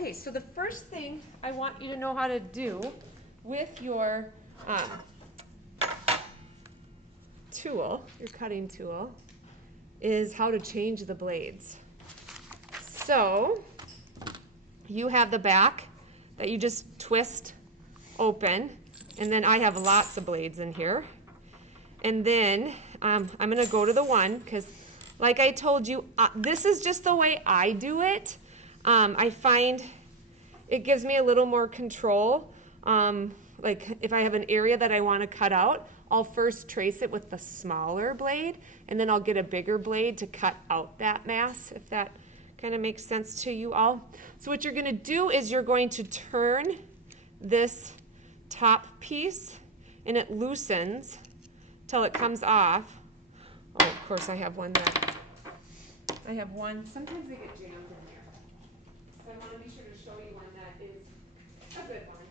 Okay, so the first thing I want you to know how to do with your tool, your cutting tool, is how to change the blades. So you have the back that you just twist open, and then I have lots of blades in here. And then I'm going to go to the one, because like I told you, this is just the way I do it. I find it gives me a little more control. Like if I have an area that I want to cut out, I'll first trace it with the smaller blade, and then I'll get a bigger blade to cut out that mass, if that kind of makes sense to you all. So what you're going to do is you're going to turn this top piece, and it loosens till it comes off. Oh, of course I have one sometimes they get jammed in there. So I want to be sure to show you one that is a good one.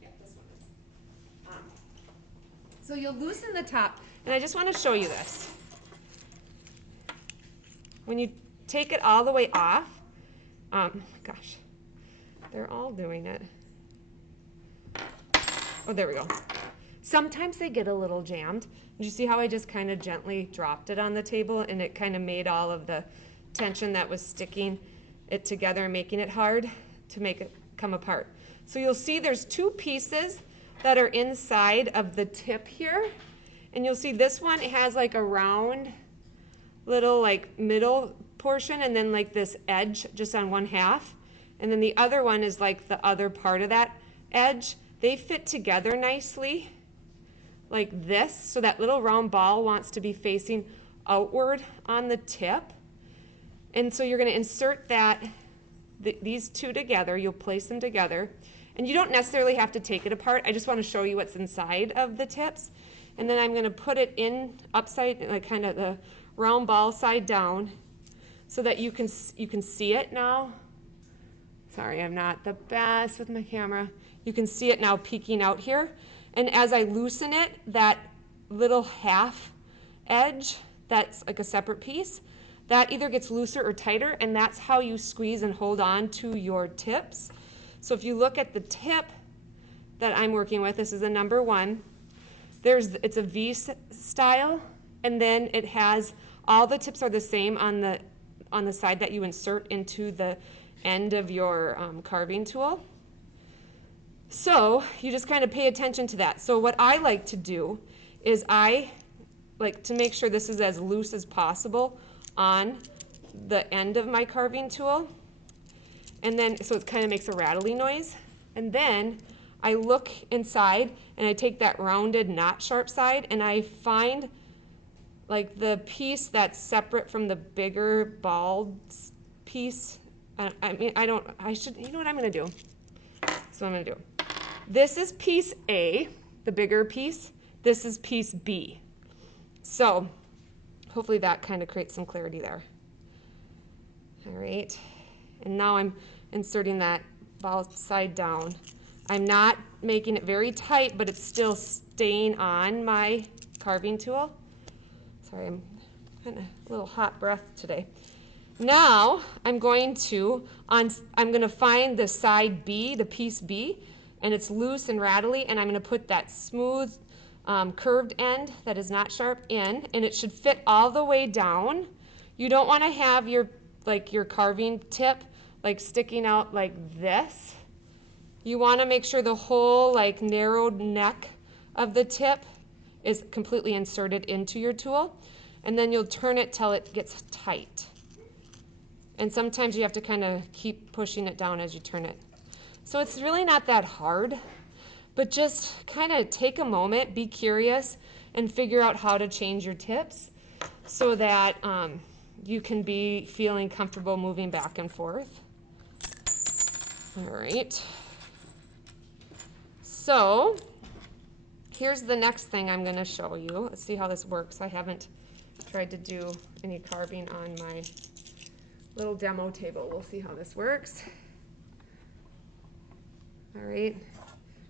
Yeah, this one is. So you'll loosen the top, and I just want to show you this. When you take it all the way off, gosh, they're all doing it. Oh, there we go. Sometimes they get a little jammed. Did you see how I just kind of gently dropped it on the table, and it kind of made all of the tension that was sticking it together and making it hard to make it come apart. So you'll see there's two pieces that are inside of the tip here, and you'll see this one has like a round little like middle portion, and then like this edge just on one half, and then the other one is like the other part of that edge. They fit together nicely like this, so that little round ball wants to be facing outward on the tip. And so you're going to insert these two together. You'll place them together, and you don't necessarily have to take it apart. I just want to show you what's inside of the tips. And then I'm going to put it in upside, like kind of the round ball side down, so that you can see it now. Sorry, I'm not the best with my camera. You can see it now peeking out here. And as I loosen it, that little half edge, that's like a separate piece, that either gets looser or tighter, and that's how you squeeze and hold on to your tips. So if you look at the tip that I'm working with, this is a number 1. It's a V style, and then it has, all the tips are the same on the side that you insert into the end of your carving tool. So you just kind of pay attention to that. So what I like to do is I like to make sure this is as loose as possible on the end of my carving tool. And then, so it kind of makes a rattling noise. And then I look inside, and I take that rounded, not sharp side, and I find like the piece that's separate from the bigger bald piece. You know what I'm going to do? So I'm going to do. This is piece A, the bigger piece. This is piece B. So hopefully that kind of creates some clarity there. All right. And now I'm inserting that ball side down. I'm not making it very tight, but it's still staying on my carving tool. Sorry, I'm kind of a little hot breath today. Now I'm going to find the side B, the piece B, and it's loose and rattly, and I'm going to put that smooth curved end that is not sharp in, and it should fit all the way down. You don't want to have your carving tip like sticking out like this. You want to make sure the whole like narrowed neck of the tip is completely inserted into your tool, and then you'll turn it till it gets tight. And sometimes you have to kind of keep pushing it down as you turn it. So it's really not that hard, but just kind of take a moment, be curious, and figure out how to change your tips so that you can be feeling comfortable moving back and forth. All right. So here's the next thing I'm going to show you. Let's see how this works. I haven't tried to do any carving on my little demo table. We'll see how this works. All right,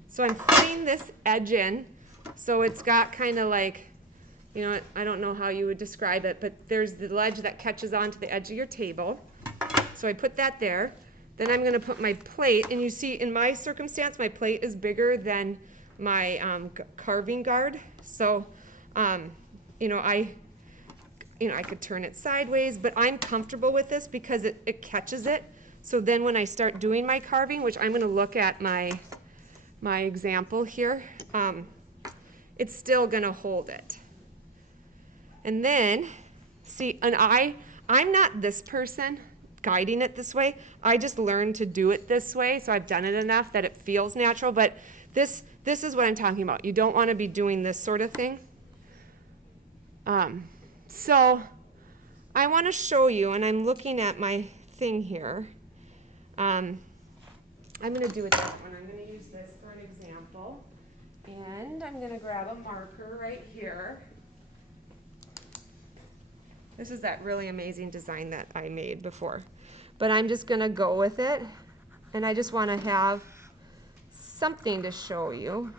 so I'm putting this edge in, so it's got kind of like, you know, I don't know how you would describe it, but there's the ledge that catches onto the edge of your table. So I put that there. Then I'm going to put my plate, and you see in my circumstance, my plate is bigger than my carving guard. So, you know, I could turn it sideways, but I'm comfortable with this because it catches it. So then when I start doing my carving, which I'm going to look at my example here, it's still going to hold it. And then, see, and I'm not this person guiding it this way. I just learned to do it this way, so I've done it enough that it feels natural, but this is what I'm talking about. You don't want to be doing this sort of thing. So I want to show you, and I'm looking at my thing here. I'm going to do it that one. I'm going to use this for an example. And I'm going to grab a marker right here. This is that really amazing design that I made before. But I'm just going to go with it. And I just want to have something to show you.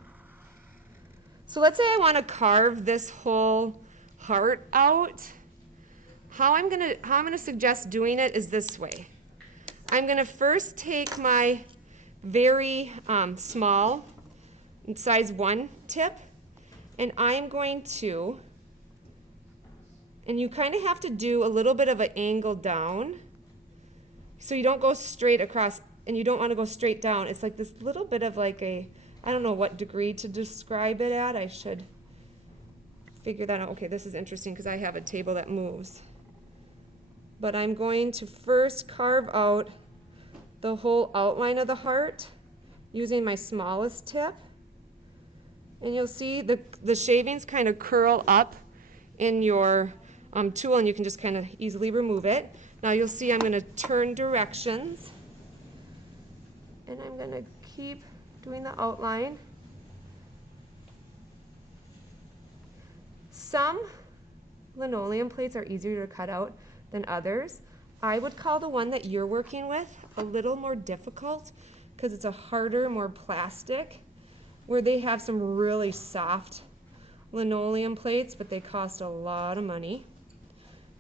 So let's say I want to carve this whole heart out. How I'm going to suggest doing it is this way. I'm going to first take my very small size 1 tip, and I'm going to, and you kind of have to do a little bit of an angle down, so you don't go straight across, and you don't want to go straight down. It's like this little bit of like a, I don't know what degree to describe it at. I should figure that out. Okay, this is interesting because I have a table that moves. But I'm going to first carve out the whole outline of the heart using my smallest tip. And you'll see the shavings kind of curl up in your tool, and you can just kind of easily remove it. Now you'll see I'm going to turn directions, and I'm going to keep doing the outline. Some linoleum plates are easier to cut out than others. I would call the one that you're working with a little more difficult because it's a harder, more plastic, where they have some really soft linoleum plates, but they cost a lot of money.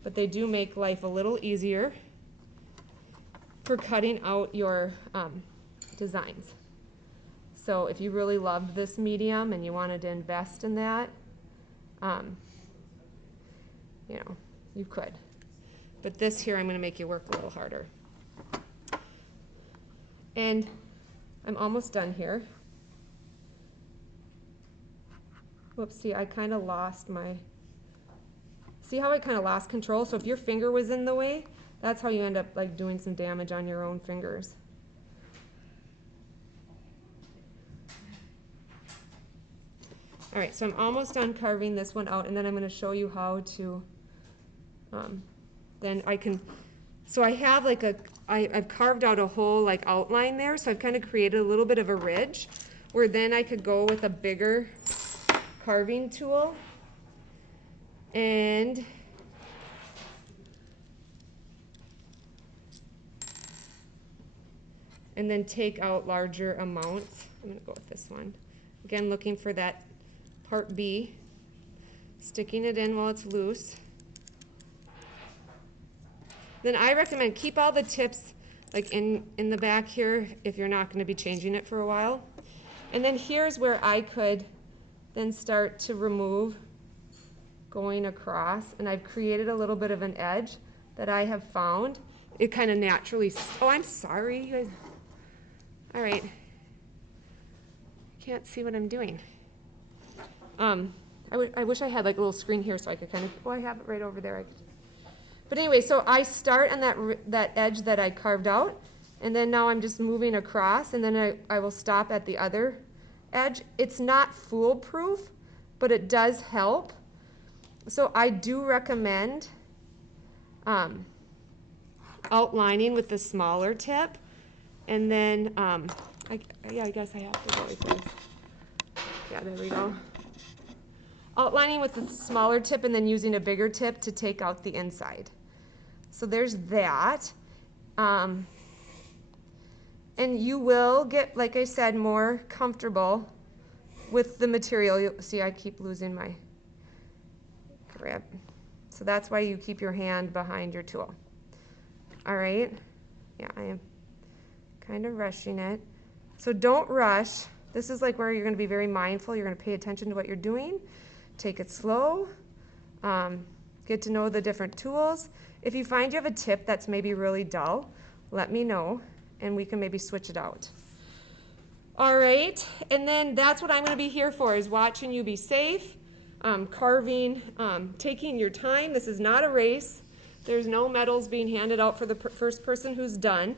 But they do make life a little easier for cutting out your designs. So if you really loved this medium and you wanted to invest in that, you know, you could. But this here, I'm going to make you work a little harder. And I'm almost done here. Whoops, see, I kind of lost my, see how I kind of lost control? So if your finger was in the way, that's how you end up like doing some damage on your own fingers. All right, so I'm almost done carving this one out, and then I'm going to show you how to, then I can, so I have like I've carved out a whole like outline there, so I've kind of created a little bit of a ridge, where then I could go with a bigger carving tool and then take out larger amounts. I'm going to go with this one. Again, looking for that part B, sticking it in while it's loose. Then I recommend keep all the tips like in the back here if you're not going to be changing it for a while. And then here's where I could then start to remove going across, and I've created a little bit of an edge that I have found. It kind of naturally, oh, I'm sorry, you guys. All right, can't see what I'm doing. I wish I had like a little screen here so I could kind of, oh, I have it right over there. But anyway, so I start on that edge that I carved out, and then now I'm just moving across, and then I will stop at the other edge. It's not foolproof, but it does help. So I do recommend outlining with the smaller tip, and then yeah, I guess I have to go like this. Yeah, there we go. Outlining with the smaller tip and then using a bigger tip to take out the inside. So there's that. And you will get, like I said, more comfortable with the material. You'll see I keep losing my grip. So that's why you keep your hand behind your tool. All right. Yeah, I am. kind of rushing it. So don't rush. This is like where you're going to be very mindful. You're going to pay attention to what you're doing. Take it slow. Get to know the different tools. If you find you have a tip that's maybe really dull, let me know and we can maybe switch it out. All right, and then that's what I'm going to be here for, is watching you be safe, carving, taking your time. This is not a race. There's no medals being handed out for the first person who's done.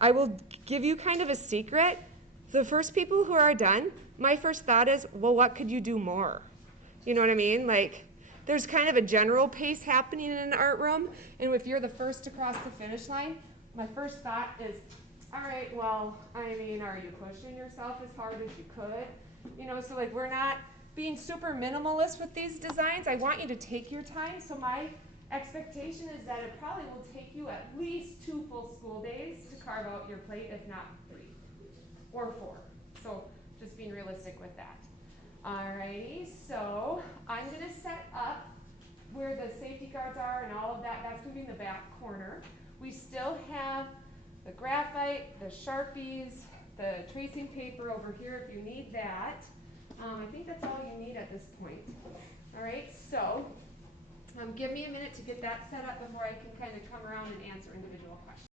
I will give you kind of a secret. The first people who are done, my first thought is, well, what could you do more? You know what I mean? Like, there's kind of a general pace happening in an art room, and if you're the first to cross the finish line, my first thought is, all right, well, I mean, are you pushing yourself as hard as you could? You know, so like we're not being super minimalist with these designs. I want you to take your time, so my expectation is that it probably will take you at least 2 full school days to carve out your plate, if not 3 or 4. So just being realistic with that. Alrighty, so I'm going to set up where the safety guards are and all of that. That's going to be in the back corner. We still have the graphite, the Sharpies, the tracing paper over here if you need that. I think that's all you need at this point. Alright, so give me a minute to get that set up before I can kind of come around and answer individual questions.